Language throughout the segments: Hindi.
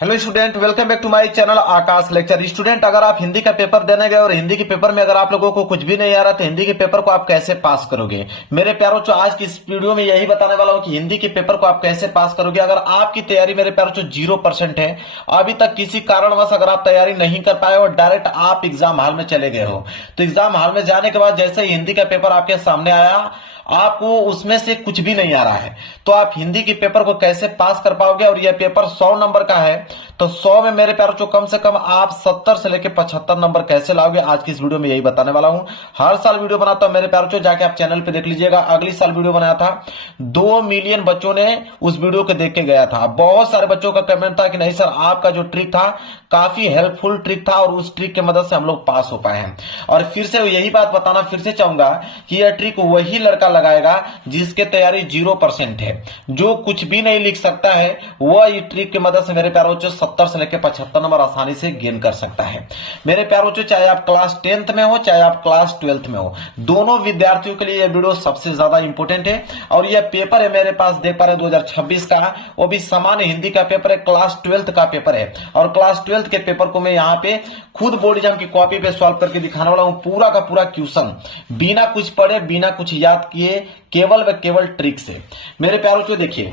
Hello student, welcome back to my channel Akash lecture. Student, अगर आप हिंदी का पेपर देने गए और हिंदी के पेपर में अगर आप लोगों को कुछ भी नहीं आ रहा तो हिंदी के पेपर को आप कैसे पास करोगे। मेरे प्यारों चो आज की इस वीडियो में यही बताने वाला हूं कि हिंदी के पेपर को आप कैसे पास करोगे। अगर आपकी तैयारी मेरे प्यारों चो 0% है, अभी तक किसी कारणवश अगर आप तैयारी नहीं कर पाए और डायरेक्ट आप एग्जाम हॉल में चले गए हो, तो एग्जाम हॉल में जाने के बाद जैसे ही हिंदी का पेपर आपके सामने आया, आपको उसमें से कुछ भी नहीं आ रहा है, तो आप हिंदी के पेपर को कैसे पास कर पाओगे। और यह पेपर 100 नंबर का है, तो 100 में मेरे प्यारों कम से कम आप 70 से लेकर 75 नंबर कैसे लाओगे, आज की इस वीडियो में यही बताने वाला हूं। हर साल वीडियो बनाता हूं मेरे प्यारों, जाके आप चैनल पे देख लीजिएगा। अगली साल वीडियो बनाया था, 2 मिलियन बच्चों ने उस वीडियो को देख के गया था। बहुत सारे बच्चों का कमेंट था कि नहीं सर, आपका जो ट्रिक था काफी हेल्पफुल ट्रिक था और उस ट्रिक की मदद से हम लोग पास हो पाए हैं। और फिर से यही बात बताना फिर से चाहूंगा कि यह ट्रिक वही लड़का लगाएगा जिसके तैयारी 0% है, जो कुछ भी नहीं लिख सकता है, वह इस ट्रिक की मदद से मेरे प्यारों 70 से लेकर 75 नंबर आसानी से गेन कर सकता है। मेरे प्यारों, चाहे आप क्लास 10th में हो चाहे आप क्लास 12th में हो, दोनों विद्यार्थियों के लिए यह वीडियो सबसे ज्यादा इंपॉर्टेंट है। और यह पेपर है मेरे पास, देख पा रहे 2026 का, वो भी सामान्य हिंदी का पेपर है, क्लास 12th का पेपर है। और क्लास 12th के पेपर को मैं यहाँ पे खुद बोर्ड एग्जाम की कॉपी पे सॉल्व करके दिखाने वाला हूं, पूरा का पूरा क्वेश्चन, बिना कुछ पढ़े बिना कुछ याद किए, केवल व केवल ट्रिक से। मेरे प्यारों, देखिए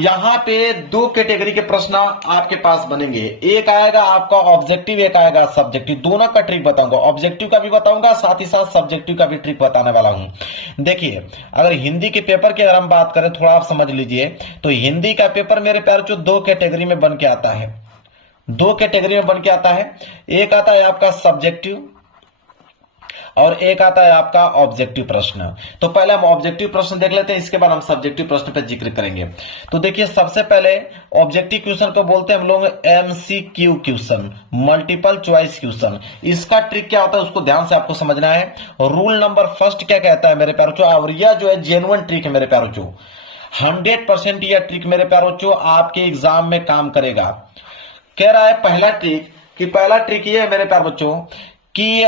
यहां पे 2 कैटेगरी के प्रश्न आपके पास बनेंगे। एक आएगा आपका ऑब्जेक्टिव, एक आएगा सब्जेक्टिव। दोनों का ट्रिक बताऊंगा, ऑब्जेक्टिव का भी बताऊंगा, साथ ही साथ सब्जेक्टिव का भी ट्रिक बताने वाला हूं। देखिए, अगर हिंदी के पेपर की अगर हम बात करें, थोड़ा आप समझ लीजिए, तो हिंदी का पेपर मेरे प्यारों 2 कैटेगरी में बन के आता है। 2 कैटेगरी में बन के आता है। एक आता है आपका सब्जेक्टिव और एक आता है आपका ऑब्जेक्टिव प्रश्न। तो पहले हम ऑब्जेक्टिव प्रश्न देख लेते हैं, इसके बाद हम सब्जेक्टिव प्रश्न पर जिक्र करेंगे। तो देखिए, सबसे पहले ऑब्जेक्टिव क्वेश्चन को बोलते हैं हम लोग MCQ question, multiple choice question. इसका ट्रिक क्या होता है उसको ध्यान से आपको समझना है। रूल नंबर फर्स्ट क्या कहता है मेरे प्यारों, और यह जो है जेन्युइन ट्रिक है मेरे प्यारों, 100% यह ट्रिक मेरे प्यारों आपके एग्जाम में काम करेगा। कह रहा है पहला ट्रिक ये है मेरे प्यारे बच्चों कि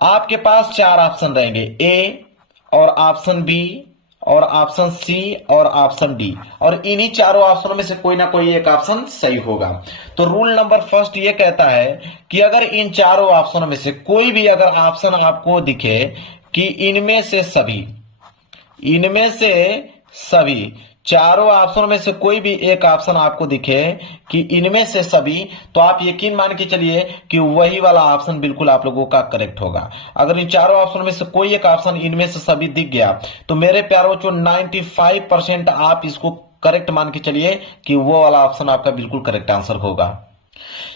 आपके पास 4 ऑप्शन रहेंगे, ए और ऑप्शन बी और ऑप्शन सी और ऑप्शन डी, और इन्हीं चारों ऑप्शनों में से कोई ना कोई एक ऑप्शन सही होगा। तो रूल नंबर फर्स्ट ये कहता है कि अगर इन चारों ऑप्शनों में से कोई भी अगर ऑप्शन आपको दिखे कि इनमें से सभी चारों ऑप्शनों में से कोई भी एक ऑप्शन आपको दिखे कि इनमें से सभी, तो आप यकीन मान के चलिए कि वही वाला ऑप्शन बिल्कुल आप लोगों का करेक्ट होगा। अगर इन चारों ऑप्शनों में से कोई एक ऑप्शन इनमें से सभी दिख गया, तो मेरे प्यारों 95% आप इसको करेक्ट मान के चलिए कि वो वाला ऑप्शन आपका बिल्कुल करेक्ट आंसर होगा।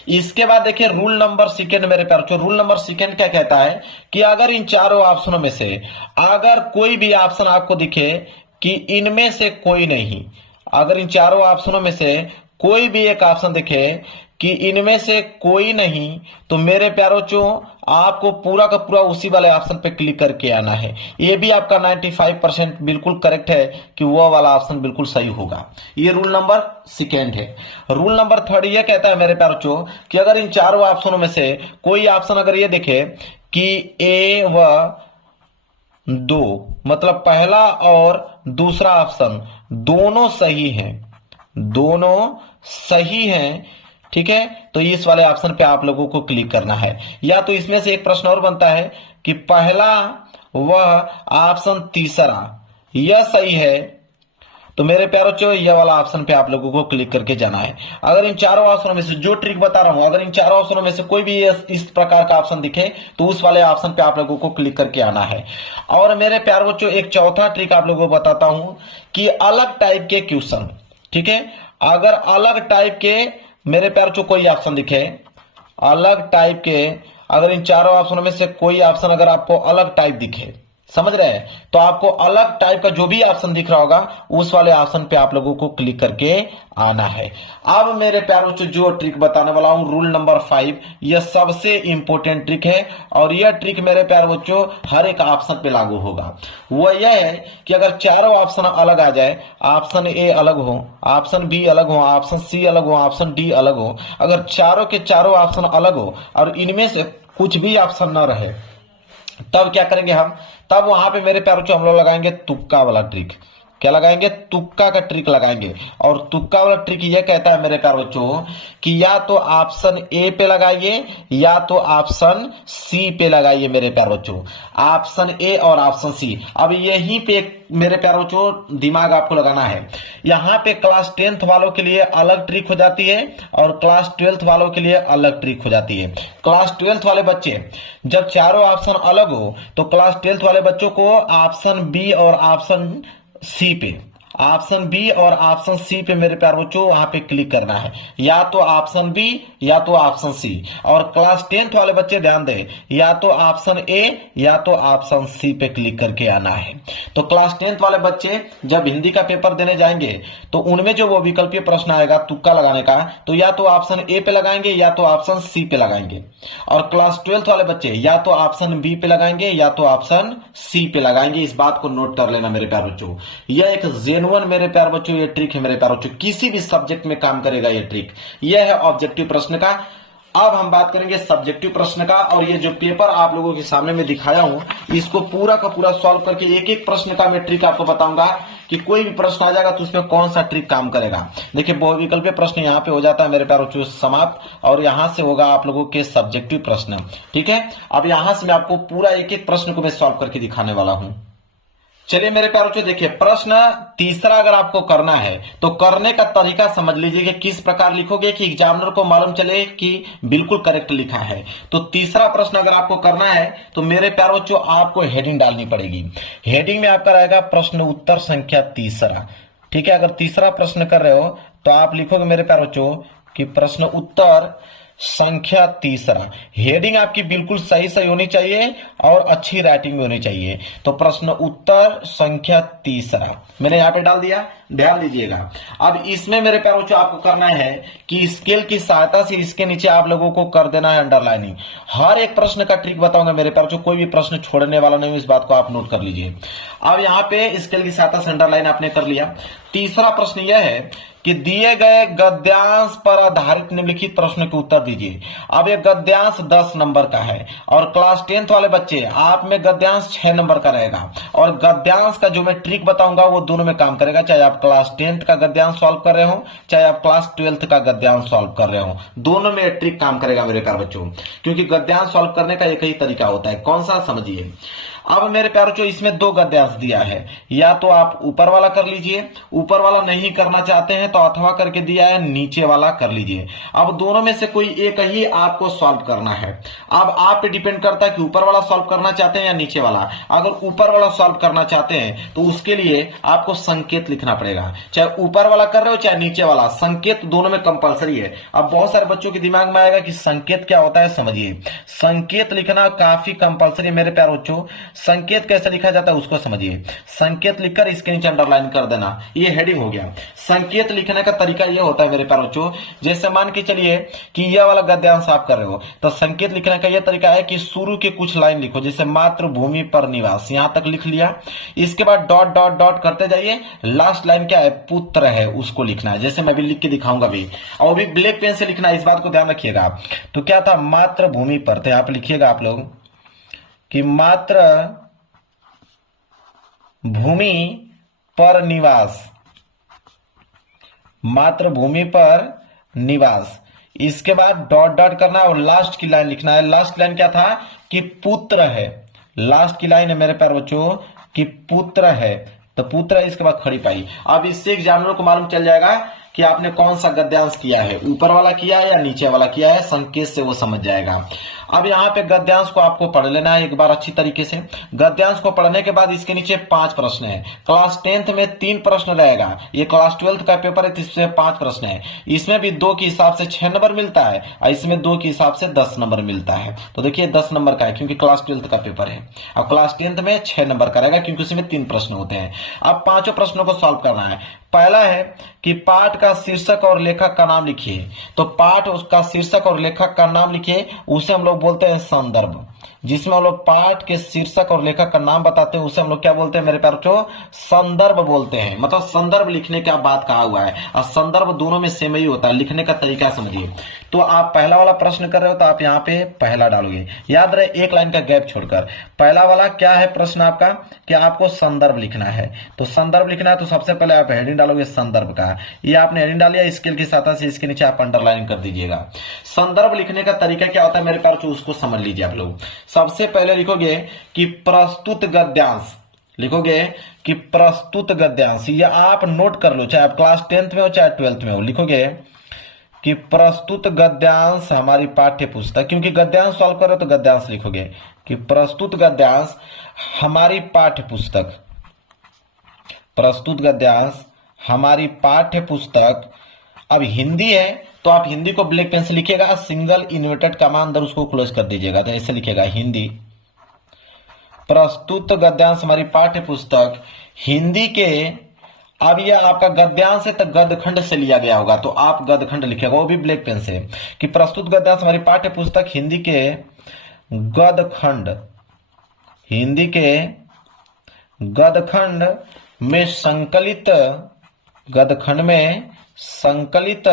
इसके बाद देखिए रूल नंबर सेकंड मेरे प्यारों, रूल नंबर सेकंड क्या कहता है कि अगर इन चारों ऑप्शनों में से अगर कोई भी ऑप्शन आपको दिखे कि इनमें से कोई नहीं, अगर इन चारों ऑप्शनों में से कोई भी एक ऑप्शन दिखे कि इनमें से कोई नहीं, तो मेरे प्यारों आपको पूरा का पूरा उसी वाले ऑप्शन पे क्लिक करके आना है। ये भी आपका 95% बिल्कुल करेक्ट है कि वो वाला ऑप्शन बिल्कुल सही होगा। ये रूल नंबर सेकेंड है। रूल नंबर थर्ड ये कहता है मेरे प्यारों कि अगर इन चारों ऑप्शनों में से कोई ऑप्शन अगर ये दिखे कि ए व 2, मतलब पहला और दूसरा ऑप्शन दोनों सही हैं, ठीक है, तो इस वाले ऑप्शन पे आप लोगों को क्लिक करना है। या तो इसमें से एक प्रश्न और बनता है कि पहला व ऑप्शन तीसरा यह सही है, तो मेरे प्यारों यह वाला ऑप्शन पे आप लोगों को क्लिक करके जाना है। अगर इन चारों ऑप्शनों में से जो ट्रिक बता रहा हूं, अगर इन चारों ऑप्शनों में से कोई भी इस प्रकार का ऑप्शन दिखे, तो उस वाले ऑप्शन पे आप लोगों को क्लिक करके आना है। और मेरे प्यारों एक चौथा ट्रिक आप लोगों को बताता हूं कि अलग टाइप के क्वेश्चन, ठीक है, अगर अलग टाइप के मेरे प्यारों कोई ऑप्शन दिखे, अलग टाइप के, अगर इन चारों ऑप्शनों में से कोई ऑप्शन अगर आपको अलग टाइप दिखे, समझ रहे हैं, तो आपको अलग टाइप का जो भी ऑप्शन दिख रहा होगा उस वाले ऑप्शन पे आप लोगों को क्लिक करके आना है। अब मेरे प्यारों जो ट्रिक बताने वाला हूं रूल नंबर 5, यह सबसे इंपॉर्टेंट ट्रिक है और यह ट्रिक मेरे प्यारे बच्चों हर एक ऑप्शन पे लागू होगा। वो यह है कि अगर चारों ऑप्शन अलग आ जाए, ऑप्शन ए अलग हो, ऑप्शन बी अलग हो, ऑप्शन सी अलग हो, ऑप्शन डी अलग हो, अगर चारों के चारों ऑप्शन अलग हो और इनमें से कुछ भी ऑप्शन न रहे, तब क्या करेंगे हम, तब वहां पे मेरे प्यारों हम लोग लगाएंगे तुक्का वाला ट्रिक। क्या लगाएंगे, तुक्का का ट्रिक लगाएंगे। और तुक्का वाला ट्रिक ये कहता है मेरे प्यारे बच्चों कि या तो ऑप्शन ए पे लगाइए या तो ऑप्शन सी पे लगाइए मेरे प्यारे बच्चों, ऑप्शन ए और ऑप्शन सी। अब यहीं पे मेरे प्यारे बच्चों दिमाग आपको लगाना है। यहाँ पे क्लास 10th वालों के लिए अलग ट्रिक हो जाती है और क्लास 12th वालों के लिए अलग ट्रिक हो जाती है। क्लास 12th वाले बच्चे जब चारों ऑप्शन अलग हो तो क्लास 12th वाले बच्चों को ऑप्शन बी और ऑप्शन सी पे, ऑप्शन बी और ऑप्शन सी पे मेरे प्यारे बच्चों वहां पे क्लिक करना है, या तो ऑप्शन बी या तो ऑप्शन सी। और क्लास 10th वाले बच्चे ध्यान दें, या तो ऑप्शन ए या तो ऑप्शन सी पे क्लिक करके आना है। तो क्लास 10th वाले बच्चे जब हिंदी का पेपर देने जाएंगे तो उनमें जो वो विकल्पीय प्रश्न आएगा तुक्का लगाने का, तो या तो ऑप्शन ए पे लगाएंगे या तो ऑप्शन सी पे लगाएंगे। और क्लास 12th वाले बच्चे या तो ऑप्शन बी पे लगाएंगे या तो ऑप्शन सी पे लगाएंगे। इस बात को नोट कर लेना मेरे प्यारे बच्चों, यह एक जेन्युइन मेरे प्यारे बच्चों ये ट्रिक है मेरे प्यारे बच्चों, किसी भी सब्जेक्ट में काम करेगा ये ट्रिक। यह है ऑब्जेक्टिव प्रश्न का। अब हम बात करेंगे सब्जेक्टिव प्रश्न का। और ये जो पेपर आप लोगों के सामने में दिखाया हूं इसको पूरा का पूरा सॉल्व करके एक एक प्रश्न का मैं ट्रिक आपको बताऊंगा कि कोई भी प्रश्न आ जाएगा तो उसमें कौन सा ट्रिक काम करेगा। देखिए बहुविकल्पीय प्रश्न यहाँ पे हो जाता है मेरे प्यारे बच्चों समाप्त, और यहां से होगा आप लोगों के सब्जेक्टिव प्रश्न। ठीक है, अब यहां से मैं आपको पूरा एक एक प्रश्न को मैं सॉल्व करके दिखाने वाला हूं। चलिए मेरे प्यारे बच्चों देखिए, प्रश्न तीसरा अगर आपको करना है तो करने का तरीका समझ लीजिए कि किस प्रकार लिखोगे कि एग्जामिनर को मालूम चले कि बिल्कुल करेक्ट लिखा है। तो तीसरा प्रश्न अगर आपको करना है तो मेरे प्यारे बच्चों आपको हेडिंग डालनी पड़ेगी। हेडिंग में आपका रहेगा प्रश्न उत्तर संख्या तीसरा। ठीक है, अगर तीसरा प्रश्न कर रहे हो तो आप लिखोगे मेरे प्यारे बच्चों कि प्रश्न उत्तर संख्या तीसरा। हेडिंग आपकी बिल्कुल सही सही होनी चाहिए और अच्छी राइटिंग में होनी चाहिए। तो प्रश्न उत्तर संख्या तीसरा मैंने यहां पे डाल दिया, ध्यान दीजिएगा। अब इसमें मेरे प्यारे बच्चों आपको करना है कि स्केल की सहायता से इसके नीचे आप लोगों को कर देना है अंडरलाइनिंग। हर एक प्रश्न का ट्रिक बताऊंगा मेरे प्यारे बच्चों, कोई भी प्रश्न छोड़ने वाला नहीं हूं, इस बात को आप नोट कर लीजिए। अब यहाँ पे स्केल की सहायता से अंडरलाइन आपने कर लिया। तीसरा प्रश्न यह है कि दिए गए गद्यांश पर आधारित निम्नलिखित प्रश्न के उत्तर दीजिए। अब ये गद्यांश 10 नंबर का है और क्लास 10th वाले बच्चे आप में गद्यांश 6 नंबर का रहेगा। और गद्यांश का जो मैं ट्रिक बताऊंगा वो दोनों में काम करेगा, चाहे आप क्लास 10th का गद्यांश सॉल्व कर रहे हो चाहे आप क्लास 12th का गद्यांश सॉल्व कर रहे हो, दोनों में ट्रिक काम करेगा मेरे प्यारे बच्चों, क्योंकि गद्यांश सॉल्व करने का एक ही तरीका होता है। कौन सा, समझिए। अब मेरे प्यारे बच्चों इसमें दो गद्यांश दिया है, या तो आप ऊपर वाला कर लीजिए, ऊपर वाला नहीं करना चाहते हैं तो अथवा करके दिया है नीचे वाला कर लीजिए। अब दोनों में से कोई एक ही आपको सॉल्व करना है। अब आप पे डिपेंड करता है कि ऊपर वाला सॉल्व करना चाहते हैं या नीचे वाला। अगर ऊपर वाला सॉल्व करना चाहते हैं तो उसके लिए आपको संकेत लिखना पड़ेगा, चाहे ऊपर वाला कर रहे हो चाहे नीचे वाला, संकेत दोनों में कंपलसरी है। अब बहुत सारे बच्चों के दिमाग में आएगा कि संकेत क्या होता है, समझिए। संकेत लिखना काफी कंपलसरी मेरे प्यारे बच्चों। संकेत कैसे लिखा जाता है उसको समझिए। संकेत लिखकर इसके नीचे अंडरलाइन कर देना, ये हेडिंग हो गया। संकेत लिखने का तरीका ये होता है मेरे प्यारे बच्चों, जैसे मान के चलिए कि यह वाला गद्यांश आप कर रहे हो तो संकेत लिखने का यह तरीका है कि शुरू के कुछ लाइन लिखो, जैसे मातृभूमि पर निवास, यहां तक लिख लिया। इसके बाद डॉट डॉट डॉट करते जाइए, लास्ट लाइन क्या है, पुत्र है, उसको लिखना है। जैसे मैं भी लिख के दिखाऊंगा भी, और भी ब्लैक पेन से लिखना है, इस बात को ध्यान रखिएगा। तो क्या था, मातृभूमि पर, तो आप लिखिएगा आप लोग कि मातृ भूमि पर निवास, मातृभूमि पर निवास। इसके बाद डॉट डॉट करना और लास्ट की लाइन लिखना है। लास्ट लाइन क्या था कि पुत्र है, लास्ट की लाइन है मेरे प्यारे बच्चों कि पुत्र है, तो पुत्र है, इसके बाद खड़ी पाई। अब इससे एग्जामिनर को मालूम चल जाएगा कि आपने कौन सा गद्यांश किया है, ऊपर वाला किया है या नीचे वाला किया है, संकेत से वो समझ जाएगा। अब यहाँ पे गद्यांश को आपको पढ़ लेना है एक बार अच्छी तरीके से। गद्यांश को पढ़ने के बाद इसके नीचे 5 प्रश्न है। क्लास 10th में 3 प्रश्न रहेगा, ये क्लास 12th का पेपर है, इसमें 5 प्रश्न है। इसमें भी 2 के हिसाब से 6 नंबर मिलता है और इसमें 2 के हिसाब से 10 नंबर मिलता है। तो देखिए 10 नंबर का है क्योंकि क्लास 12th का पेपर है, और क्लास 10th में 6 नंबर का रहेगा क्योंकि उसमें 3 प्रश्न होते हैं। अब 5 प्रश्नों को सॉल्व करना है। पहला है कि पाठ का शीर्षक और लेखक का नाम लिखिए। तो पाठ उसका शीर्षक और लेखक का नाम लिखिए, उसे हम लोग बोलते हैं संदर्भ। जिसमें हम लोग पाठ के शीर्षक और लेखक का नाम बताते हैं उसे हम लोग क्या बोलते हैं मेरे प्यारे बच्चों, संदर्भ बोलते हैं। मतलब संदर्भ लिखने का बात कहा हुआ है और संदर्भ दोनों में सेम ही होता है, लिखने का तरीका समझिए। तो आप पहला वाला प्रश्न कर रहे हो तो आप यहाँ पे पहला डालोगे, याद रहे एक लाइन का गैप छोड़कर। पहला वाला क्या है प्रश्न आपका कि आपको संदर्भ लिखना है, तो संदर्भ लिखना है तो सबसे पहले आप हेडिंग डालोगे संदर्भ का। ये आपने हेडिंग डालिया, स्केल की सहायता से इसके नीचे आप अंडरलाइन कर दीजिएगा। संदर्भ लिखने का तरीका क्या होता है मेरे प्यारे बच्चों, उसको समझ लीजिए आप लोग। सबसे पहले लिखोगे कि प्रस्तुत गद्यांश, लिखोगे कि प्रस्तुत गद्यांश, ये आप नोट कर लो, चाहे आप क्लास 10th में हो चाहे 12th में हो। लिखोगे कि प्रस्तुत गद्यांश हमारी पाठ्य पुस्तक, क्योंकि गद्यांश सॉल्व करो तो गद्यांश लिखोगे कि प्रस्तुत गद्यांश हमारी पाठ्य पुस्तक, प्रस्तुत गद्यांश हमारी पाठ्य पुस्तक। अब हिंदी है तो आप हिंदी को ब्लैक पेन से लिखिएगा, सिंगल इन्वर्टेड कमा अंदर उसको क्लोज कर दीजिएगा, तो ऐसे लिखेगा हिंदी प्रस्तुत गद्यांश हमारी पाठ्य पुस्तक हिंदी के। अब ये आपका गद्यांश है तो गदखंड से लिया गया होगा, तो आप गदखंड लिखेगा वो भी ब्लैक पेन से, कि प्रस्तुत गद्यांश हमारी पाठ्य पुस्तक हिंदी के गदखंड, हिंदी के गदखंड में संकलित, गदखंड में संकलित,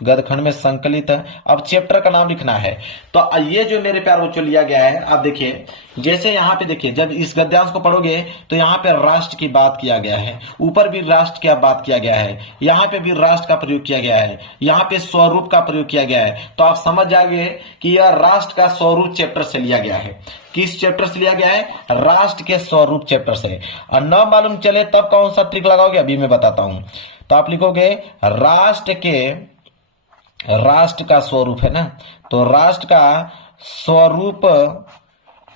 गदखंड में संकलित। अब चैप्टर का नाम लिखना है, तो ये जो मेरे प्यार बच्चों लिया गया है, आप देखिए जैसे यहाँ पे देखिए जब इस गद्यांश को पढ़ोगे तो यहाँ पे राष्ट्र की बात किया गया है, ऊपर भी राष्ट्र की बात किया गया है, यहाँ पे भी राष्ट्र का प्रयोग किया गया है, यहाँ पे स्वरूप का प्रयोग किया गया है, तो आप समझ जाएंगे कि यह राष्ट्र का स्वरूप चैप्टर से लिया गया है। किस चैप्टर से लिया गया है? राष्ट्र के स्वरूप चैप्टर से। और न मालूम चले तब कौन सा ट्रिक लगाओगे, अभी मैं बताता हूं। तो आप लिखोगे राष्ट्र के, राष्ट्र का स्वरूप है ना, तो राष्ट्र का स्वरूप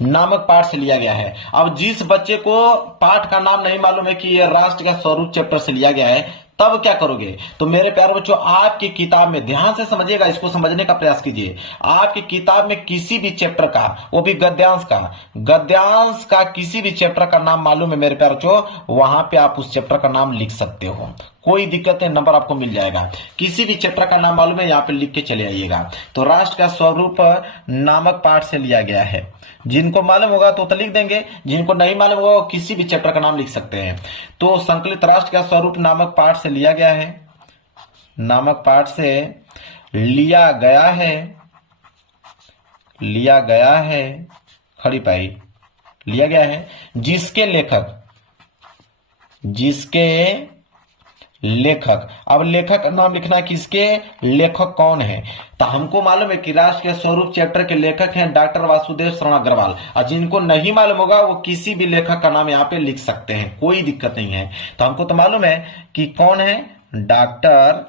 नामक पाठ से लिया गया है। अब जिस बच्चे को पाठ का नाम नहीं मालूम है कि यह राष्ट्र का स्वरूप चैप्टर से लिया गया है, तब क्या करोगे? तो मेरे प्यारे बच्चों आपकी किताब में ध्यान से समझिएगा, इसको समझने का प्रयास कीजिए। आपकी किताब में किसी भी चैप्टर का, वो भी गद्यांश का, गद्यांश का किसी भी चैप्टर का नाम मालूम है मेरे प्यारे बच्चों, वहां पे आप उस चैप्टर का नाम लिख सकते हो, कोई दिक्कत नहीं, नंबर आपको मिल जाएगा। किसी भी चैप्टर का नाम मालूम है यहाँ पे लिख के चले आइएगा। तो राष्ट्र का स्वरूप नामक पाठ से लिया गया है। जिनको मालूम होगा तो लिख देंगे, जिनको नहीं मालूम होगा वो किसी भी चैप्टर का नाम लिख सकते हैं। तो संकलित राष्ट्र का स्वरूप नामक पाठ से लिया गया है, नामक पाठ से लिया गया है, लिया गया है, खड़ी पाई लिया गया है, जिसके लेखक, जिसके लेखक। अब लेखक का नाम लिखना है, किसके लेखक कौन है? तो हमको मालूम है कि राष्ट्र के स्वरूप चैप्टर के लेखक हैं डॉक्टर वासुदेव शरण अग्रवाल, और जिनको नहीं मालूम होगा वो किसी भी लेखक का नाम यहाँ पे लिख सकते हैं, कोई दिक्कत नहीं है। तो हमको तो मालूम है कि कौन है, डॉक्टर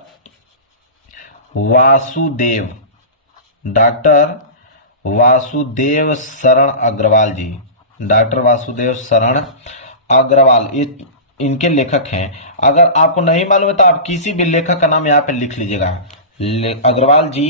वासुदेव, डॉक्टर वासुदेव शरण अग्रवाल जी, डॉक्टर वासुदेव शरण अग्रवाल ये इनके लेखक हैं। अगर आपको नहीं मालूम है तो आप किसी भी लेखक का नाम यहाँ पे लिख लीजिएगा, अग्रवाल जी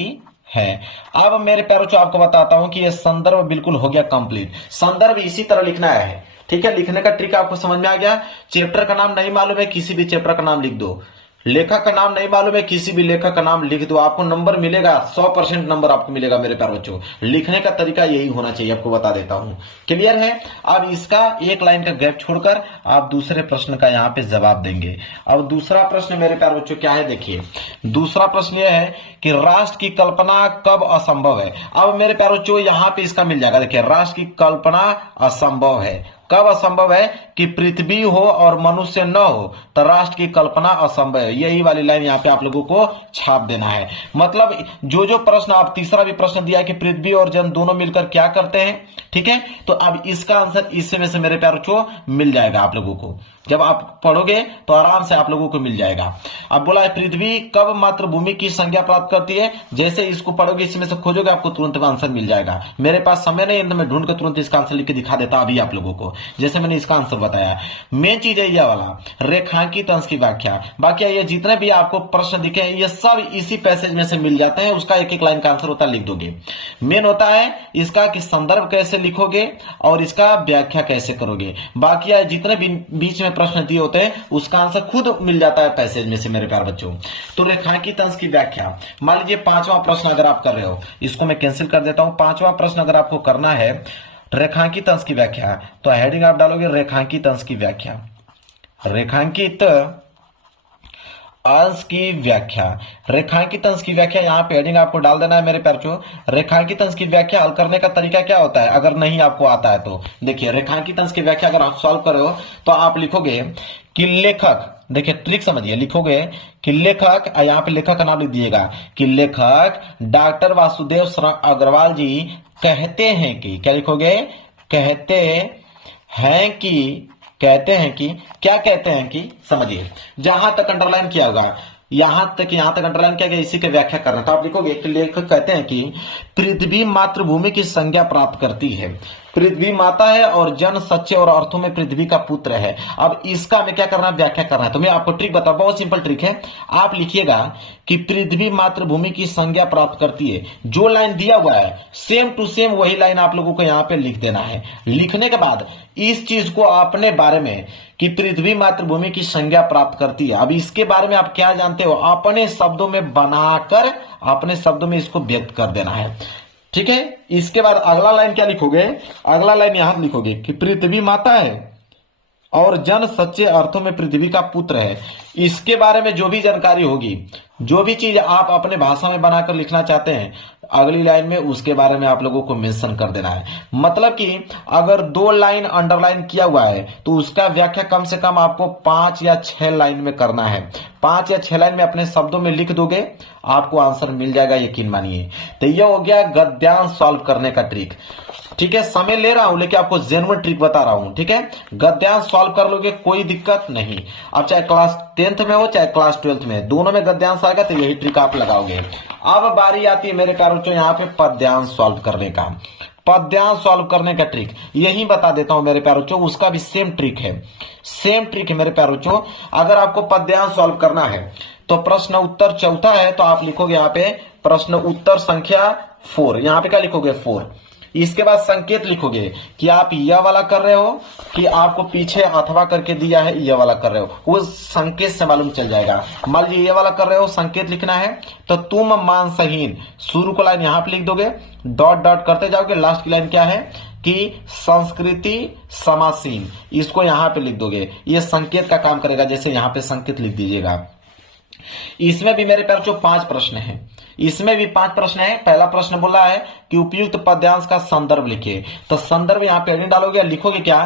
है। अब मेरे प्यारे बच्चों आपको बताता हूं कि ये संदर्भ बिल्कुल हो गया कंप्लीट। संदर्भ इसी तरह लिखना है, ठीक है। लिखने का ट्रिक आपको समझ में आ गया। चैप्टर का नाम नहीं मालूम है, किसी भी चैप्टर का नाम लिख दो। लेखक का नाम नहीं मालूम है, किसी भी लेखक का नाम लिख दो, आपको नंबर मिलेगा, 100% नंबर आपको मिलेगा मेरे प्यारे बच्चों। लिखने का तरीका यही होना चाहिए, आपको बता देता हूं। क्लियर है? अब इसका एक लाइन का गैप छोड़कर आप दूसरे प्रश्न का यहाँ पे जवाब देंगे। अब दूसरा प्रश्न मेरे प्यारे बच्चों क्या है, देखिए दूसरा प्रश्न यह है कि राष्ट्र की कल्पना कब असंभव है। अब मेरे प्यारे बच्चों यहाँ पे इसका मिल जाएगा, देखिए राष्ट्र की कल्पना असंभव है। कब असंभव है? कि पृथ्वी हो और मनुष्य न हो तो राष्ट्र की कल्पना असंभव है। यही वाली लाइन यहाँ पे आप लोगों को छाप देना है। मतलब जो जो प्रश्न, आप तीसरा भी प्रश्न दिया कि पृथ्वी और जन दोनों मिलकर क्या करते हैं, ठीक है। तो अब इसका आंसर इससे में से मेरे प्यारे बच्चों मिल जाएगा आप लोगों को, जब आप पढ़ोगे तो आराम से आप लोगों को मिल जाएगा। अब बोला है पृथ्वी कब मातृभूमि की संज्ञा प्राप्त करती है। जैसे इसको पढ़ोगे, इसमें से खोजोगे, आपको तुरंत आंसर मिल जाएगा। मेरे पास समय नहीं है तो मैं ढूंढ के तुरंत इसका आंसर लिख के दिखा देता अभी आप लोगों को, जैसे मैंने इसका आंसर बताया। मेन चीज है यह वाला रेखांकित अंश की व्याख्या। बाकी ये जितने भी आपको प्रश्न दिखे ये सब इसी पैसेज में से मिल जाते हैं, उसका एक एक लाइन का आंसर होता है, लिख दोगे। मेन होता है इसका कि संदर्भ कैसे लिखोगे और इसका व्याख्या कैसे करोगे। बाकी जितने भी बीच में प्रश्न दिए होते हैं उसका आंसर खुद मिल जाता है पैसेज में से मेरे प्यारे बच्चों। तो रेखांकित अंश की व्याख्या, मान लीजिए पांचवा प्रश्न अगर आप कर रहे हो, इसको मैं कैंसिल कर देता हूं। पांचवा प्रश्न अगर आपको करना है रेखांकित अंश की व्याख्या, तो हेडिंग आप डालोगे रेखांकित अंश की व्याख्या। रेखांकित अंश की व्याख्या, रेखांकित अंश की व्याख्या यहाँ पे हेडिंग आपको डाल देना है मेरे प्यारों। रेखांकित अंश की व्याख्या हल करने का तरीका क्या होता है, अगर नहीं आपको आता है तो देखिए, रेखांकित अंश की व्याख्या अगर आप सॉल्व कर रहे हो तो आप लिखोगे कि लेखक, देखिए ट्रिक समझिए, लिखोगे कि लेखक, यहाँ पे लेखक का नाम लिख दिएगा कि लेखक डॉक्टर वासुदेव शरण अग्रवाल जी कहते हैं कि, क्या लिखोगे, कहते हैं कि, कहते हैं कि, क्या कहते हैं कि, समझिए जहां तक अंडरलाइन किया होगा, यहां तक अंडरलाइन किया गया, इसी की व्याख्या करना। तो आप लिखोगे कि लेखक कहते हैं कि पृथ्वी मातृभूमि की संज्ञा प्राप्त करती है। पृथ्वी माता है और जन सच्चे और अर्थों में पृथ्वी का पुत्र है। अब इसका हमें क्या करना है, व्याख्या करना है। तो मैं आपको ट्रिक बताऊं, बहुत सिंपल ट्रिक है। आप लिखिएगा कि पृथ्वी मातृभूमि की संज्ञा प्राप्त करती है। जो लाइन दिया हुआ है सेम टू सेम वही लाइन आप लोगों को यहां पे लिख देना है। लिखने के बाद इस चीज को अपने बारे में कि पृथ्वी मातृभूमि की संज्ञा प्राप्त करती है, अब इसके बारे में आप क्या जानते हो अपने शब्दों में बनाकर अपने शब्दों में इसको व्यक्त कर देना है। ठीक है, इसके बाद अगला लाइन क्या लिखोगे, अगला लाइन यहां लिखोगे कि पृथ्वी माता है और जन सच्चे अर्थों में पृथ्वी का पुत्र है। इसके बारे में जो भी जानकारी होगी, जो भी चीज आप अपने भाषा में बनाकर लिखना चाहते हैं, अगली लाइन में उसके बारे में आप लोगों को मेंशन कर देना है। मतलब कि अगर 2 लाइन अंडरलाइन किया हुआ है तो उसका व्याख्या कम से कम आपको 5 या 6 लाइन में करना है। 5 या 6 लाइन में अपने शब्दों में लिख दोगे, आपको आंसर मिल जाएगा, यकीन मानिए। तो यह हो गया गद्यांश सॉल्व करने का ट्रिक। ठीक है, समय ले रहा हूं लेकिन आपको जेन्युइन ट्रिक बता रहा हूं। ठीक है, गद्यांश सॉल्व कर लोगे, कोई दिक्कत नहीं। अब चाहे क्लास 10th में हो चाहे क्लास 12th में, दोनों में गद्यांश आएगा तो यही ट्रिक आप लगाओगे। अब बारी आती है मेरे प्यारों को यहाँ पे पद्यांश सॉल्व करने का। पद्यांश सॉल्व करने का ट्रिक यही बता देता हूं मेरे प्यारों को, उसका भी सेम ट्रिक है, सेम ट्रिक है मेरे प्यारों को। अगर आपको पद्यांश सॉल्व करना है तो प्रश्न उत्तर चौथा है, तो आप लिखोगे यहाँ पे प्रश्न उत्तर संख्या 4, यहाँ पे क्या लिखोगे 4। इसके बाद संकेत लिखोगे कि आप यह वाला कर रहे हो कि आपको पीछे अथवा करके दिया है यह वाला कर रहे हो, वो संकेत से मालूम चल जाएगा। मान लीजिए ये वाला कर रहे हो, संकेत लिखना है तो तुम मानसहीन, शुरू को लाइन यहां पे लिख दोगे, डॉट डॉट करते जाओगे, लास्ट की लाइन क्या है कि संस्कृति समासीन, इसको यहां पे लिख दोगे। ये संकेत का काम करेगा, जैसे यहां पे संकेत लिख दीजिएगा। इसमें भी मेरे पास जो 5 प्रश्न है, इसमें भी 5 प्रश्न है। पहला प्रश्न बोला है कि उपयुक्त पद्यांश का संदर्भ लिखिए, तो संदर्भ यहाँ पे हेडिंग डालोगे, लिखोगे क्या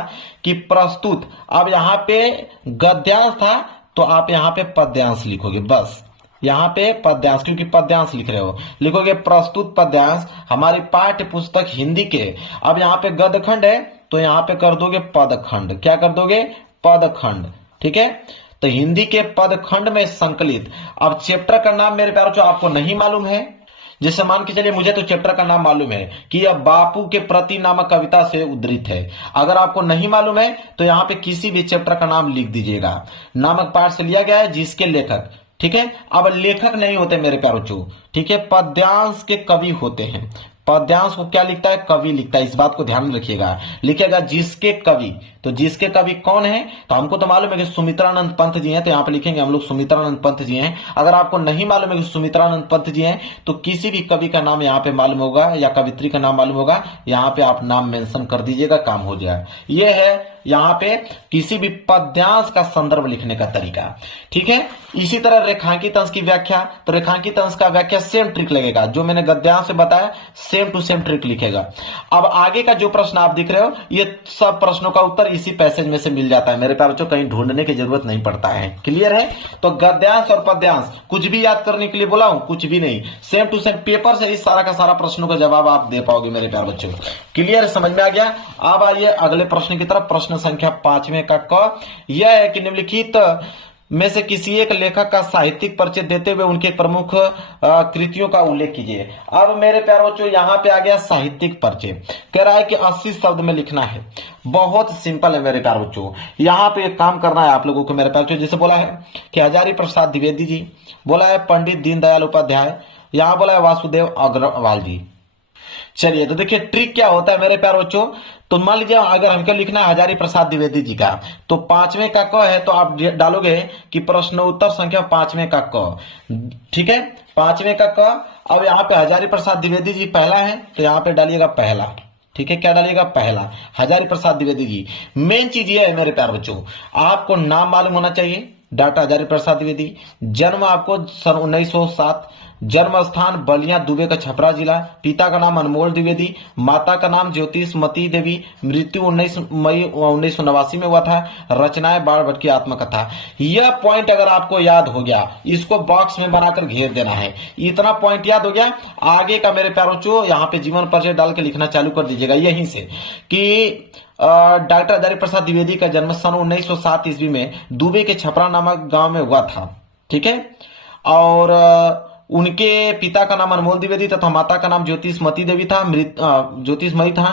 कि प्रस्तुत। अब यहाँ पे गद्यांश था तो आप यहाँ पे पद्यांश लिखोगे, बस यहाँ पे पद्यांश, क्योंकि पद्यांश लिख रहे हो, लिखोगे प्रस्तुत पद्यांश हमारी पाठ्य पुस्तक हिंदी के। अब यहाँ पे गदखंड है तो यहाँ पे कर दोगे पदखंड, क्या कर दोगे, पदखंड। ठीक है, तो हिंदी के पदखंड में संकलित। अब चैप्टर का नाम मेरे प्यारों जो आपको नहीं मालूम है, जैसे मान के चलिए मुझे तो चैप्टर का नाम मालूम है कि यह बापू के प्रति नामक कविता से उद्धृत है। अगर आपको नहीं मालूम है तो यहाँ पे किसी भी चैप्टर का नाम लिख दीजिएगा। नामक पाठ से लिया गया है जिसके लेखक, ठीक है। अब लेखक नहीं होते मेरे प्यारों, ठीक है, पद्यांश के कवि होते हैं। पद्यांश को क्या लिखता है, कवि लिखता है, इस बात को ध्यान में रखिएगा। लिखेगा जिसके कवि, तो जिसके कवि कौन है, तो हमको तो मालूम है कि सुमित्रानंद पंत जी हैं, तो यहाँ पे लिखेंगे हम लोग सुमित्रानंद पंत जी हैं। अगर आपको नहीं मालूम है कि सुमित्रानंद पंत जी हैं तो किसी भी कवि का नाम यहाँ पे मालूम होगा या कवित्री का नाम मालूम होगा, यहाँ पे आप नाम मेंशन कर दीजिएगा, काम हो जाए। ये है यहाँ पे किसी भी पद्यांश का संदर्भ लिखने का तरीका, ठीक है। इसी तरह रेखांकित अंश की व्याख्या, तो रेखांकित अंश का व्याख्या सेम ट्रिक लगेगा, जो मैंने गद्यांश से बताया सेम टू सेम ट्रिक लिखेगा। अब आगे का जो प्रश्न आप दिख रहे हो, ये सब प्रश्नों का उत्तर इसी पैसेज में से मिल जाता है मेरे प्यारों, कहीं ढूंढने की जरूरत नहीं पड़ता है। क्लियर है? तो गद्यांश और पद्यांश कुछ भी याद करने के लिए बोला हूं, कुछ भी नहीं, सेम टू सेम पेपर से इस सारा का सारा प्रश्नों का जवाब आप दे पाओगे मेरे प्यारे बच्चों। क्लियर है, समझ में आ गया? अब आइए अगले प्रश्न की तरफ। प्रश्न संख्या 5वें का क, यह है कि निम्नलिखित में से किसी एक लेखक का साहित्यिक परिचय देते हुए उनके प्रमुख कृतियों का उल्लेख कीजिए। अब मेरे प्यारे बच्चों यहाँ पे आ गया साहित्यिक परिचय, कह रहा है कि 80 शब्द में लिखना है। बहुत सिंपल है मेरे प्यारे बच्चों, यहाँ पे एक काम करना है आप लोगों को मेरे प्यारे बच्चों। जैसे बोला है कि हजारी प्रसाद द्विवेदी जी, बोला है पंडित दीनदयाल उपाध्याय, यहाँ बोला है वासुदेव अग्रवाल जी। चलिए तो देखिए ट्रिक क्या होता है मेरे प्यारे बच्चों। तो मान लीजिए अगर हमको लिखना है हजारी प्रसाद द्विवेदी जी का, तो पांचवें का क है तो आप डालोगे कि प्रश्न उत्तर संख्या पांचवें का क, ठीक है, पांचवें का क। अब यहाँ पे हजारी प्रसाद द्विवेदी जी पहला है तो यहाँ पे डालिएगा पहला, ठीक है, क्या डालिएगा पहला, हजारी प्रसाद द्विवेदी जी। मेन चीज ये है मेरे प्यारे बच्चों, आपको नाम मालूम होना चाहिए, डॉक्टर हजारी प्रसाद द्विवेदी, जन्म आपको सन 1907, जन्म स्थान बलिया दुबे का छपरा जिला, पिता का नाम अनमोल द्विवेदी, माता का नाम ज्योतिषमती देवी, मृत्यु 19 मई 1989 में हुआ था, रचनाएं बाण भट्ट की आत्मकथा। यह पॉइंट अगर आपको याद हो गया, इसको बॉक्स में बनाकर घेर देना है। इतना पॉइंट याद हो गया, आगे का मेरे प्यारों चो यहाँ पे जीवन परिचय डाल के लिखना चालू कर दीजिएगा यहीं से कि डॉक्टर हजारी प्रसाद द्विवेदी का जन्म सन 1907 ईस्वी में दुबे के छपरा नामक गांव में हुआ था, ठीक है, और उनके पिता का नाम अनमोल द्विवेदी तथा माता का नाम ज्योतिषमती देवी था, ज्योतिषमयी था।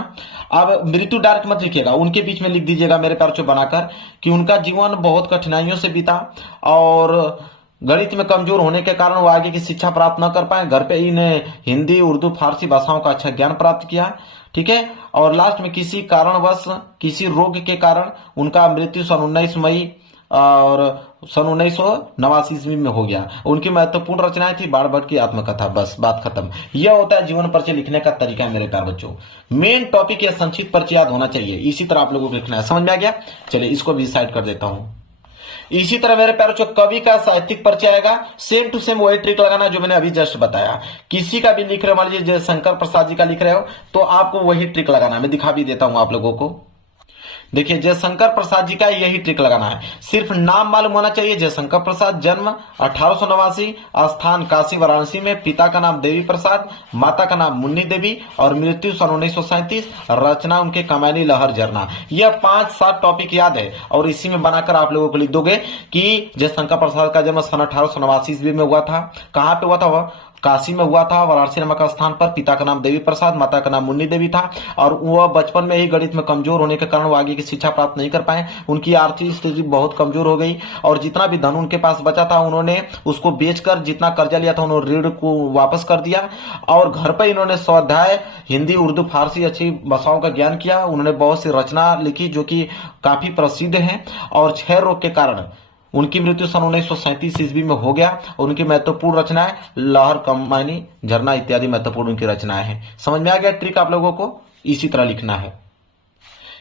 अब मृत्यु डायरेक्ट मत लिखिएगा, उनके बीच में लिख दीजिएगा मेरे प्यारे बनाकर कि उनका जीवन बहुत कठिनाइयों से बीता और गणित में कमजोर होने के कारण वो आगे की शिक्षा प्राप्त न कर पाए। घर पे इन्हें हिंदी उर्दू फारसी भाषाओं का अच्छा ज्ञान प्राप्त किया, ठीक है, और लास्ट में किसी कारणवश किसी रोग के कारण उनका मृत्यु सन 19 मई और सन 1989 ईस्वी में हो गया। उनकी महत्वपूर्ण रचनाएं थी बाण भट्ट की आत्मकथा। बस बात खत्म। यह होता है जीवन परिचय लिखने का तरीका है मेरे प्यारे बच्चों। मेन टॉपिक या संक्षिप्त परिचय याद होना चाहिए, इसी तरह आप लोगों को लिखना है। समझ में आ गया? चलिए इसको भी साइड कर देता हूं। इसी तरह मेरे प्यारे बच्चों कवि का साहित्यिक परिचय आएगा, सेम टू सेम वही ट्रिक लगाना जो मैंने अभी जस्ट बताया। किसी का भी लिख रहे हो, मान लीजिए जयशंकर प्रसाद जी का लिख रहे हो तो आपको वही ट्रिक लगाना है। मैं दिखा भी देता हूं आप लोगों को। देखिए जयशंकर प्रसाद जी का यही ट्रिक लगाना है, सिर्फ नाम मालूम होना चाहिए। जयशंकर प्रसाद, जन्म 1889, स्थान काशी वाराणसी में, पिता का नाम देवी प्रसाद, माता का नाम मुन्नी देवी और मृत्यु सन 1937, रचना उनके कमैनी लहर झरना। यह 5-7 टॉपिक याद है और इसी में बनाकर आप लोगों को लिख दोगे कि जयशंकर प्रसाद का जन्म सन 1889 ईस्वी में हुआ था। कहां पे हुआ था? वह काशी में हुआ था, वाराणसी नामक स्थान पर। पिता का नाम देवी प्रसाद, माता का नाम मुन्नी देवी था और वह बचपन में ही गणित में कमजोर होने के कारण वो आगे की शिक्षा प्राप्त नहीं कर पाए। उनकी आर्थिक स्थिति बहुत कमजोर हो गई और जितना भी धन उनके पास बचा था उन्होंने उसको बेचकर जितना कर्जा लिया था उन्होंने ऋण को वापस कर दिया और घर पर इन्होंने स्वाध्याय हिंदी उर्दू फारसी अच्छी भाषाओं का ज्ञान किया। उन्होंने बहुत सी रचना लिखी जो कि काफी प्रसिद्ध है और क्षय रोग के कारण उनकी मृत्यु सन 1937 ईस्वी में हो गया। और उनकी महत्वपूर्ण रचनाएं लहर कमैनी झरना इत्यादि महत्वपूर्ण उनकी रचनाएं हैं। समझ में आ गया ट्रिक? आप लोगों को इसी तरह लिखना है।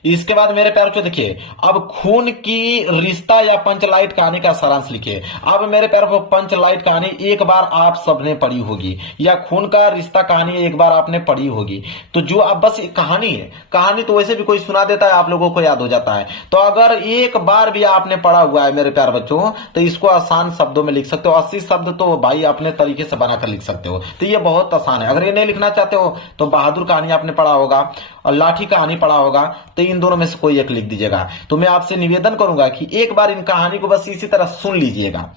इसके बाद मेरे प्यारे को देखिए, अब खून की रिश्ता या पंचलाइट कहानी का सारांश लिखिए। अब मेरे प्यारे को पंचलाइट कहानी एक बार आप सबने पढ़ी होगी या खून का रिश्ता कहानी एक बार आपने पढ़ी होगी। तो जो अब बस कहानी है, कहानी तो वैसे भी कोई सुना देता है, आप लोगों को याद हो जाता है। तो अगर एक बार भी आपने पढ़ा हुआ है मेरे प्यारे बच्चों तो इसको आसान शब्दों में लिख सकते हो। 80 शब्द तो भाई अपने तरीके से बनाकर लिख सकते हो। तो ये बहुत आसान है। अगर ये नहीं लिखना चाहते हो तो बहादुर कहानी आपने पढ़ा होगा और लाठी कहानी पढ़ा होगा, तो इन दोनों में से कोई एक लिख दीजिएगा। तो मैं आपसे निवेदन करूंगा कि एक बार इन कहानी को बस इसी तरह सुन लीजिएगा,